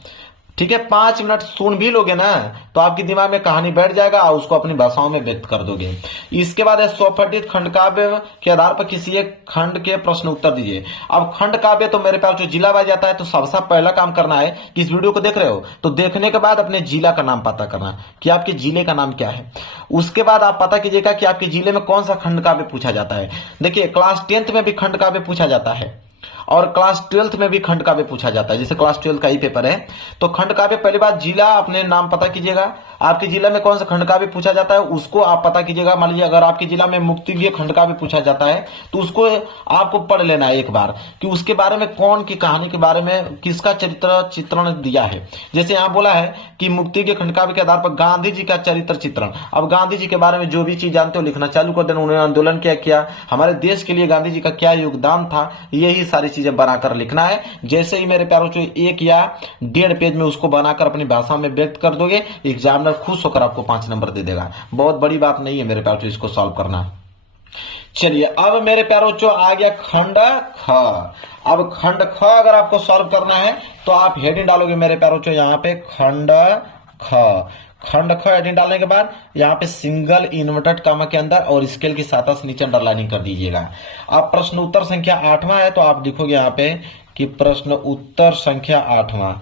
ठीक है? 5 मिनट सुन भी लोगे ना तो आपके दिमाग में कहानी बैठ जाएगा और उसको अपनी भाषाओं में व्यक्त कर दोगे। इसके बाद है स्वपठित खंड काव्य के आधार पर किसी एक खंड के प्रश्न उत्तर दीजिए। अब खंड काव्य तो मेरे पास जो जिला बाज जाता है, तो सबसे पहला काम करना है कि इस वीडियो को देख रहे हो तो देखने के बाद अपने जिला का नाम पता करना कि आपके जिले का नाम क्या है। उसके बाद आप पता कीजिएगा कि आपके जिले में कौन सा खंड काव्य पूछा जाता है। देखिए क्लास 10th में भी खंड काव्य पूछा जाता है और क्लास 12th में भी खंड काव्य पूछा जाता है। जैसे क्लास 12 का ही पेपर है तो खंड काव्य पहली बात जिला अपने नाम पता कीजिएगा। आपके जिला में कौन सा खंड काव्य पूछा जाता है उसको आप पता कीजिएगा। मान लीजिए अगर आपके जिला में मुक्तिज्ञ खंड काव्य पूछा जाता है तो उसको आपको पढ़ लेना है एक बार कि उसके बारे में कौन की कहानी के बारे में किसका चरित्र चित्रण दिया है। जैसे यहाँ बोला है कि मुक्तिज्ञ खंड काव्य के आधार पर गांधी जी का चरित्र चित्रण। अब गांधी जी के बारे में जो भी चीज जानते हो लिखना चालू कर देना। उन्होंने आंदोलन क्या किया, हमारे देश के लिए गांधी जी का क्या योगदान था, यही सारी चीजें बनाकर लिखना है। जैसे ही मेरे प्यारों से 1 या 1.5 पेज में उसको बनाकर अपनी भाषा में व्यक्त कर दोगे, एग्जामिनर खुश होकर आपको 5 नंबर दे देगा। बहुत बड़ी बात नहीं है मेरे प्यारों, इसको सॉल्व करना। चलिए अब मेरे प्यारों जो आ गया खंड ख। अब खंड ख अगर आपको सॉल्व करना है तो आप हेडिंग डालोगे मेरे प्यारों जो यहाँ पे खंड ख। खंड ख हेडिंग डालने के बाद यहाँ पे सिंगल इन्वर्टेड कामा के अंदर और स्केल की सहायता से नीचे अंडरलाइनिंग कर दीजिएगा। अब प्रश्न उत्तर संख्या 8वां है तो आप लिखोगे यहाँ पे कि प्रश्न उत्तर संख्या 8वां।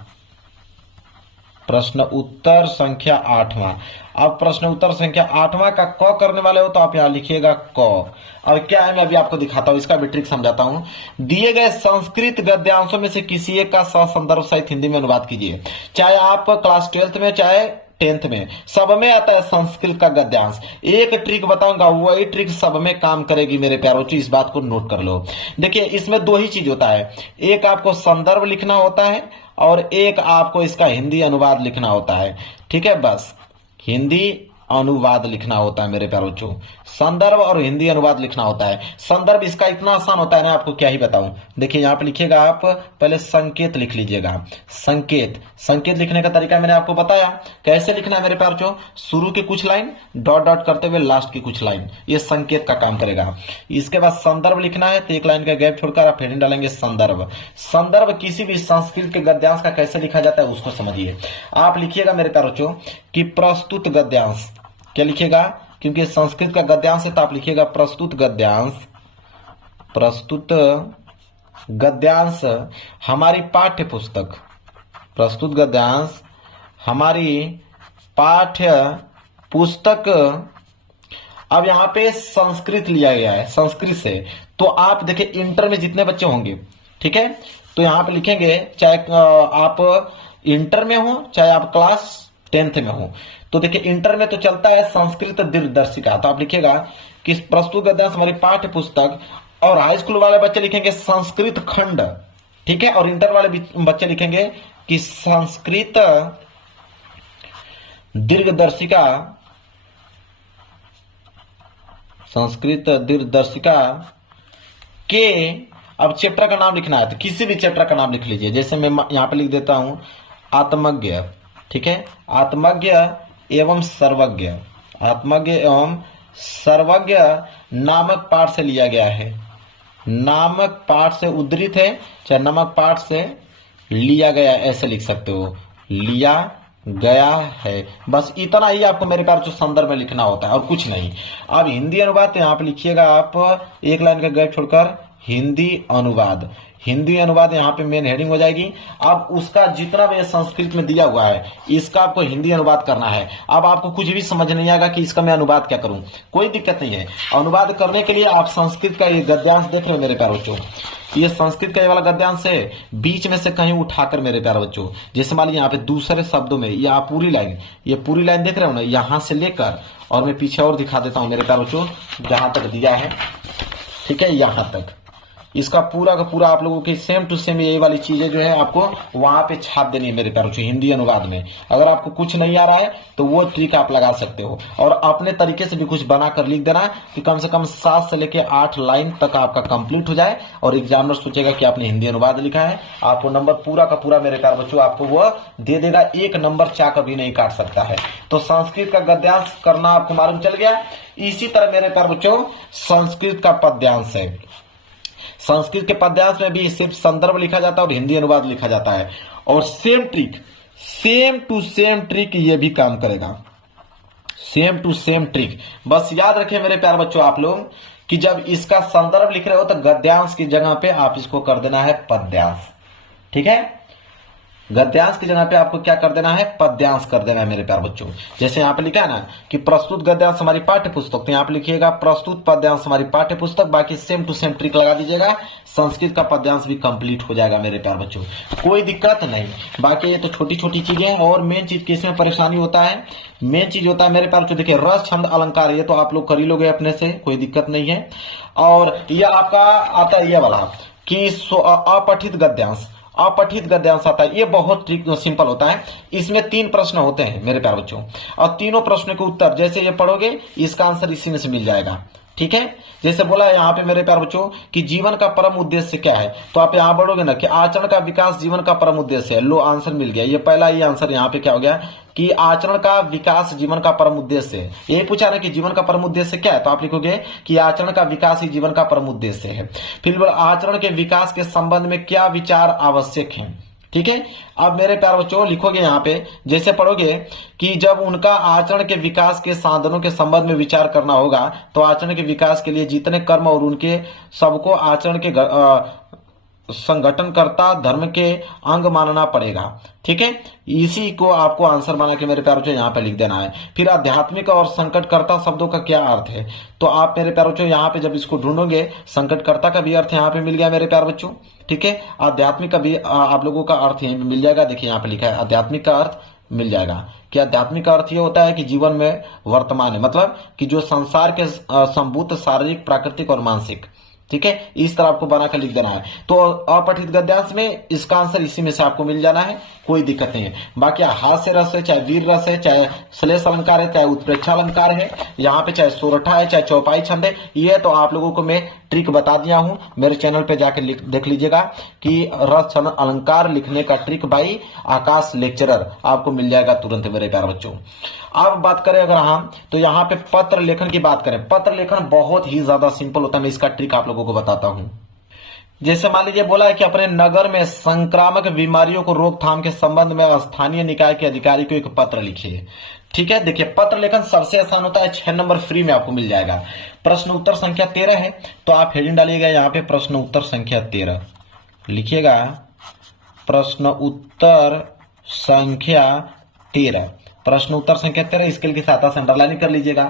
प्रश्न उत्तर संख्या 8वां। अब प्रश्न उत्तर संख्या 8वां का क करने वाले हो तो आप यहां लिखिएगा क। अब क्या है मैं अभी आपको दिखाता हूं, इसका भी ट्रिक समझाता हूं। दिए गए संस्कृत गद्यांशों में से किसी एक का ससंदर्भ सहित हिंदी में अनुवाद कीजिए। चाहे आप क्लास 12th में चाहे 10th में, सब में आता है संस्कृत का गद्यांश। एक ट्रिक बताऊंगा, वही ट्रिक सब में काम करेगी मेरे प्यारों, इस बात को नोट कर लो। देखिए इसमें दो ही चीज होता है, एक आपको संदर्भ लिखना होता है और एक आपको इसका हिंदी अनुवाद लिखना होता है। ठीक है, बस हिंदी अनुवाद लिखना होता है मेरे प्यारे बच्चों, संदर्भ और हिंदी अनुवाद लिखना होता है। संदर्भ इसका इतना आसान होता है ना, आपको क्या ही बताऊं। देखिए यहां पे लिखिएगा, आप पहले संकेत लिख लीजिएगा। संकेत, संकेत लिखने का तरीका मैंने आपको बताया कैसे लिखना है मेरे प्यारे बच्चों। शुरू की कुछ लाइन डॉट डॉट करते हुए लास्ट की कुछ लाइन, ये संकेत का काम करेगा। इसके बाद संदर्भ लिखना है तो एक लाइन का गैप छोड़कर आप हेडिंग डालेंगे संदर्भ। संदर्भ किसी भी संस्कृत के गद्यांश का कैसे लिखा जाता है उसको समझिए। आप लिखिएगा मेरे प्यारे बच्चों कि प्रस्तुत गद्यांश, क्या लिखिएगा, क्योंकि संस्कृत का गद्यांश है तो आप लिखिएगा प्रस्तुत गद्यांश। प्रस्तुत गद्यांश हमारी पाठ्य पुस्तक, प्रस्तुत गद्यांश हमारी पाठ्य पुस्तक। अब यहां पे संस्कृत लिया गया है, संस्कृत से, तो आप देखिए इंटर में जितने बच्चे होंगे, ठीक है, तो यहां पे लिखेंगे चाहे आप इंटर में हो चाहे आप क्लास 10th में हो। तो देखिए इंटर में तो चलता है संस्कृत दिनदर्शिका, तो आप लिखिएगा कि प्रस्तुत गद्यांश हमारी पाठ्य पुस्तक, और हाई स्कूल वाले बच्चे लिखेंगे संस्कृत खंड, ठीक है, और इंटर वाले बच्चे लिखेंगे कि संस्कृत दीर्घदर्शिका, संस्कृत दीर्घदर्शिका के। अब चैप्टर का नाम लिखना है तो किसी भी चैप्टर का नाम लिख लीजिए, जैसे मैं यहां पे लिख देता हूं आत्मज्ञ, ठीक है, आत्मज्ञ एवं सर्वज्ञ, आत्मज्ञ एवं सर्वज्ञ नामक पाठ से लिया गया है, नामक पाठ से उद्धृत है, चाहे नामक पाठ से लिया गया, ऐसे लिख सकते हो, लिया गया है। बस इतना ही आपको मेरे प्यार जो संदर्भ में लिखना होता है और कुछ नहीं। अब हिंदी अनुवाद तो यहां पे लिखिएगा आप एक लाइन का गैप छोड़कर हिंदी अनुवाद, हिंदी अनुवाद यहाँ पे मेन हेडिंग हो जाएगी। अब उसका जितना भी संस्कृत में दिया हुआ है इसका आपको हिंदी अनुवाद करना है। अब आपको कुछ भी समझ नहीं आएगा कि इसका मैं अनुवाद क्या करूं, कोई दिक्कत नहीं है। अनुवाद करने के लिए आप संस्कृत का ये गद्यांश देख रहे हो मेरे प्यारे बच्चों, ये संस्कृत का ये वाला गद्यांश है, बीच में से कहीं उठाकर मेरे प्यारे बच्चों, जैसे मान लीजिए यहाँ पे दूसरे शब्दों में यहाँ पूरी लाइन, ये पूरी लाइन देख रहे हो ना, यहां से लेकर, और मैं पीछे और दिखा देता हूं मेरे प्यारे बच्चों जहां तक दिया है, ठीक है, यहां तक, इसका पूरा का पूरा आप लोगों की सेम टू सेम यही वाली चीजें जो है आपको वहां पे छाप देनी है मेरे प्यारों, हिंदी अनुवाद में। अगर आपको कुछ नहीं आ रहा है तो वो ट्रिक आप लगा सकते हो और अपने तरीके से भी कुछ बनाकर लिख देना कि कम से कम 7 से लेकर 8 लाइन तक आपका कंप्लीट हो जाए और एग्जामिनर सोचेगा कि आपने हिंदी अनुवाद लिखा है। आपको नंबर पूरा का पूरा मेरे प्यारे बच्चों आपको वो दे देगा, एक नंबर चा कभी नहीं काट सकता है। तो संस्कृत का गद्यांश करना आपको मालूम चल गया। इसी तरह मेरे प्यारे बच्चों संस्कृत का पद्यांश है, संस्कृत के पद्यांश में भी सिर्फ संदर्भ लिखा जाता है और हिंदी अनुवाद लिखा जाता है, और same trick, same to same trick ये भी काम करेगा, सेम टू सेम ट्रिक। बस याद रखें मेरे प्यारे बच्चों आप लोग कि जब इसका संदर्भ लिख रहे हो तो गद्यांश की जगह पे आप इसको कर देना है पद्यांश, ठीक है, गद्यांश की जगह पे आपको क्या कर देना है, पद्यांश कर देना है मेरे प्यारे बच्चों। जैसे यहाँ पे लिखा है ना कि प्रस्तुत गद्यांश हमारी पाठ्य पुस्तक, तो यहाँ पे लिखिएगा प्रस्तुत पद्यांश हमारी पाठ्य पुस्तक, बाकी सेम टू सेम ट्रिक लगा दीजिएगा, संस्कृत का पद्यांश भी कंप्लीट हो जाएगा मेरे प्यारे बच्चों, कोई दिक्कत नहीं। बाकी ये तो छोटी छोटी चीजें हैं, और मेन चीज की इसमें परेशानी होता है, मेन चीज होता है मेरे प्यारे बच्चों, देखिए रस छंद अलंकार, ये तो आप लोग कर ही लोगे अपने से, कोई दिक्कत नहीं है। और ये आपका आता है ये वाला कि अपठित गद्यांश, अपठित गद्यांश आता है, ये बहुत सिंपल होता है। इसमें 3 प्रश्न होते हैं मेरे प्यारे बच्चों, और तीनों प्रश्नों के उत्तर जैसे ये पढ़ोगे इसका आंसर इसी में से मिल जाएगा, ठीक है। जैसे बोला है यहाँ पे मेरे प्यारे बच्चों कि जीवन का परम उद्देश्य क्या है, तो आप यहाँ पढ़ोगे ना कि आचरण का विकास जीवन का परम उद्देश्य है, लो आंसर मिल गया। ये पहला ही आंसर यहाँ पे क्या हो गया कि आचरण का विकास जीवन का परम उद्देश्य है। यही पूछा ना कि जीवन का परम उद्देश्य क्या है, तो आप लिखोगे कि आचरण का विकास ही जीवन का परम उद्देश्य है। फिर आचरण के विकास के संबंध में क्या विचार आवश्यक है, ठीक है। अब मेरे प्यारे बच्चों लिखोगे यहाँ पे, जैसे पढ़ोगे कि जब उनका आचरण के विकास के साधनों के संबंध में विचार करना होगा, तो आचरण के विकास के लिए जितने कर्म और उनके सबको आचरण के संगठनकर्ता धर्म के अंग मानना पड़ेगा। ठीक है, इसी को आपको आंसर बना के मेरे प्यारों यहाँ पे लिख देना है। फिर आध्यात्मिक और संकटकर्ता शब्दों का क्या अर्थ है, तो आप मेरे प्यारों यहाँ पे जब इसको ढूंढोगे, संकटकर्ता का भी अर्थ यहाँ पे मिल गया मेरे प्यार बच्चों। ठीक है, आध्यात्मिक का भी आप लोगों का अर्थ यहीं पे मिल जाएगा। देखिए यहाँ पे लिखा है आध्यात्मिक का अर्थ मिल जाएगा। कि आध्यात्मिक का अर्थ ये होता है कि जीवन में वर्तमान है, मतलब कि जो संसार के संभूत शारीरिक, प्राकृतिक और मानसिक। ठीक है, इस तरह आपको बना कर लिख देना है। तो अपठित गद्यांश में इसका आंसर इसी में से आपको मिल जाना है, कोई दिक्कत नहीं है। बाकी हास्य रस है, चाहे वीर रस है, चाहे श्लेष अलंकार है, चाहे उत्प्रेक्षा अलंकार है, यहाँ पे चाहे सोरठा है, चाहे चौपाई छंद है, ये तो आप लोगों को मैं ट्रिक बता दिया हूं। मेरे चैनल पे जाके देख लीजिएगा कि रस छंद अलंकार लिखने का ट्रिक बाई आकाश लेक्चरर आपको मिल जाएगा तुरंत मेरे प्यारे बच्चों। अब बात करें अगर हम, तो यहाँ पे पत्र लेखन की बात करें, पत्र लेखन बहुत ही ज्यादा सिंपल होता है। मैं इसका ट्रिक आप लोगों को बताता हूं। जैसे मान लीजिए बोला है कि अपने नगर में संक्रामक बीमारियों को रोकथाम के संबंध में स्थानीय निकाय के अधिकारी को एक पत्र लिखिए। ठीक है, देखिए पत्र लेखन सबसे आसान होता है, 6 नंबर फ्री में आपको मिल जाएगा। प्रश्न उत्तर संख्या 13 है, तो आप हेडिंग डालिएगा यहाँ पे प्रश्न उत्तर संख्या 13 लिखिएगा। प्रश्न उत्तर संख्या 13, प्रश्न उत्तर संख्या 13 स्केल की सहायता से अंडरलाइन कर लीजिएगा।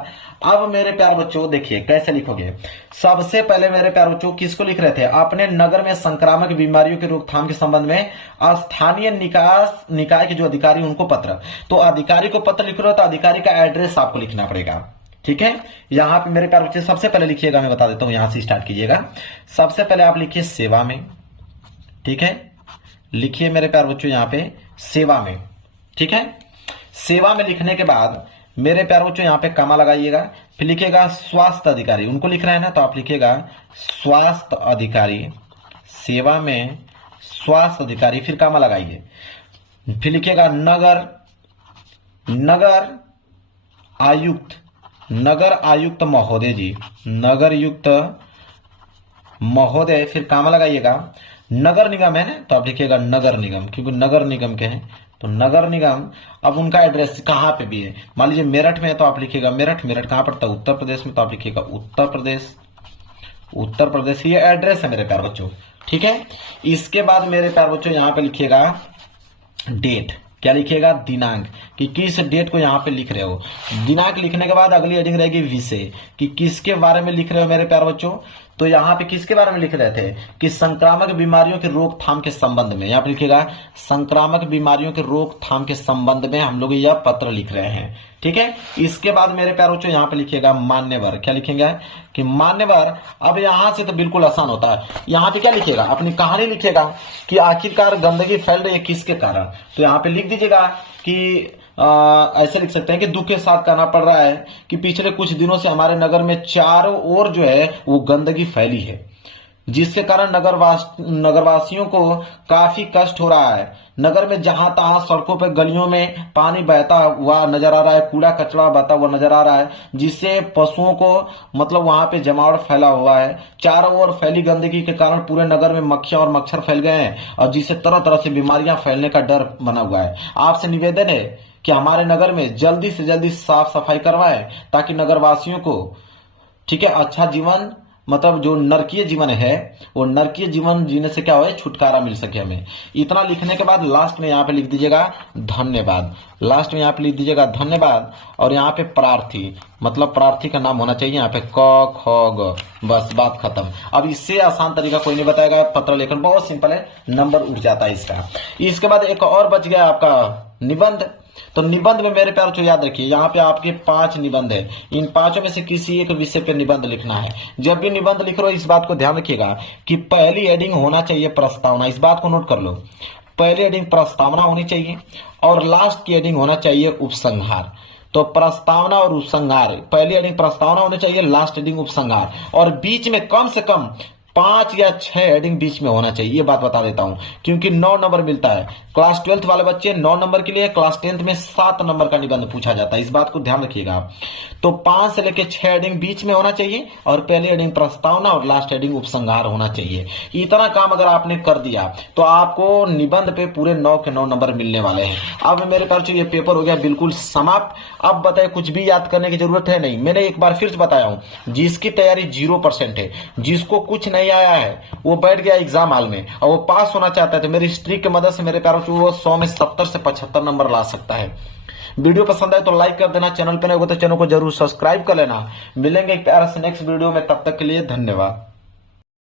अब मेरे प्यारे बच्चों देखिए कैसे लिखोगे। सबसे पहले मेरे प्यारे बच्चों किसको लिख रहे थे, अपने नगर में संक्रामक बीमारियों की रोकथाम के संबंध में स्थानीय निकाय के जो अधिकारी उनको पत्र। तो अधिकारी को पत्र लिख रहे हो तो अधिकारी का एड्रेस आपको लिखना पड़ेगा। ठीक है, यहां पे मेरे प्यारे बच्चे सबसे पहले लिखिएगा, मैं बता देता हूं, यहां से स्टार्ट कीजिएगा। सबसे पहले आप लिखिए सेवा में। ठीक है, लिखिए मेरे प्यारे बच्चों यहां पे सेवा में। ठीक है, सेवा में लिखने के बाद मेरे प्यारे बच्चों यहाँ पे कमा लगाइएगा, फिर लिखिएगा स्वास्थ्य अधिकारी, उनको लिख रहे हैं ना, तो आप लिखिएगा स्वास्थ्य अधिकारी, सेवा में स्वास्थ्य अधिकारी, फिर कमा लगाइए, फिर लिखिएगा नगर आयुक्त, नगर आयुक्त महोदय जी, नगर युक्त महोदय, फिर कमा लगाइएगा। नगर निगम है ना, तो आप लिखिएगा नगर निगम, क्योंकि नगर निगम के हैं तो नगर निगम। अब उनका एड्रेस कहां पे भी है, मान लीजिए मेरठ में है तो आप लिखिएगा मेरठ, मेरठ कहां पड़ता है, उत्तर प्रदेश में, तो आप लिखिएगा उत्तर प्रदेश, उत्तर प्रदेश, ये एड्रेस है मेरे प्यारे बच्चों। ठीक है, इसके बाद मेरे प्यारे बच्चों यहां पे लिखिएगा डेट, क्या लिखिएगा, दिनांक, कि किस डेट को यहां पे लिख रहे हो। दिनांक लिखने के बाद अगली हेडिंग रहेगी विषय, कि किसके बारे में लिख रहे हो मेरे प्यारे बच्चों। तो यहां पे किसके बारे में लिख रहे थे, कि संक्रामक बीमारियों के रोकथाम के संबंध में, यहां पे लिखिएगा संक्रामक बीमारियों के रोकथाम के संबंध में हम लोग यह पत्र लिख रहे हैं। ठीक है, इसके बाद मेरे प्यारे बच्चों यहां पे लिखिएगा मान्यवर, क्या लिखेंगे कि मान्यवर। अब यहां से तो बिल्कुल आसान होता है, यहां पे क्या लिखिएगा, अपनी कहानी लिखिएगा कि आखिरकार गंदगी फैल रही है किसके कारण। तो यहां पे लिख दीजिएगा कि ऐसे लिख सकते हैं कि दुख के साथ कहना पड़ रहा है कि पिछले कुछ दिनों से हमारे नगर में चारों ओर जो है वो गंदगी फैली है, जिसके कारण नगरवासियों को काफी कष्ट हो रहा है। नगर में जहां तहां सड़कों पर गलियों में पानी बहता हुआ नजर आ रहा है, कूड़ा कचरा बहता हुआ नजर आ रहा है, जिससे पशुओं को मतलब वहां पे जमावट फैला हुआ है। चारों ओर फैली गंदगी के कारण पूरे नगर में मक्खियां और मच्छर फैल गए हैं, और जिससे तरह तरह से बीमारियां फैलने का डर बना हुआ है। आपसे निवेदन है कि हमारे नगर में जल्दी से जल्दी साफ सफाई करवाएं, ताकि नगरवासियों को ठीक है अच्छा जीवन, मतलब जो नरकीय जीवन है वो नरकीय जीवन जीने से क्या हो, छुटकारा मिल सके हमें। इतना लिखने के बाद लास्ट में यहाँ पे लिख दीजिएगा धन्यवाद, लास्ट में यहाँ पे लिख दीजिएगा धन्यवाद। और यहाँ पे प्रार्थी, मतलब प्रार्थी का नाम होना चाहिए, यहाँ पे क ख ग, बस बात खत्म। अब इससे आसान तरीका कोई नहीं बताएगा, पत्र लेखन बहुत सिंपल है, नंबर उठ जाता है इसका। इसके बाद एक और बच गया आपका निबंध। तो निबंध में मेरे प्यारे याद रखिए, यहाँ पे आपके 5 निबंध है, इन 5 में से किसी एक विषय पे निबंध लिखना है। जब भी निबंध लिख रहे हो इस बात को ध्यान रखिएगा कि पहली हेडिंग होना चाहिए प्रस्तावना, इस बात को नोट कर लो, पहली हेडिंग प्रस्तावना होनी चाहिए और लास्ट की हेडिंग होना चाहिए उपसंहार। तो प्रस्तावना और उपसंहार, पहली हेडिंग प्रस्तावना होनी चाहिए, लास्ट हेडिंग उपसंहार, और बीच में कम से कम 5 या 6 हेडिंग बीच में होना चाहिए, ये बात बता देता हूं, क्योंकि 9 नंबर मिलता है। क्लास 12th वाले बच्चे 9 नंबर के लिए, क्लास 10th में 7 नंबर का निबंध पूछा जाता है, इस बात को ध्यान रखिएगा। तो 5 से लेकर 6 हेडिंग बीच में होना चाहिए, और पहली हेडिंग प्रस्तावना और लास्ट हेडिंग उपसंहार होना चाहिए। इतना काम अगर आपने कर दिया तो आपको निबंध पे पूरे 9 के 9 नंबर मिलने वाले हैं। अब मेरे पास ये पेपर हो गया बिल्कुल समाप्त। अब बताए कुछ भी याद करने की जरूरत है नहीं, मैंने एक बार फिर से बताया हूं, जिसकी तैयारी 0% है, जिसको कुछ नहीं नहीं आया है, वो बैठ गया एग्जाम हॉल में और वो पास होना चाहता है, तो मेरी ट्रिक की मदद से मेरे प्यारों वो 100 में 70 से 75 नंबर ला सकता है। वीडियो पसंद आए तो लाइक कर देना, चैनल पे नहीं हो तो चैनल को जरूर सब्सक्राइब कर लेना। मिलेंगे एक प्यारे से नेक्स्ट वीडियो में, तब तक के लिए धन्यवाद।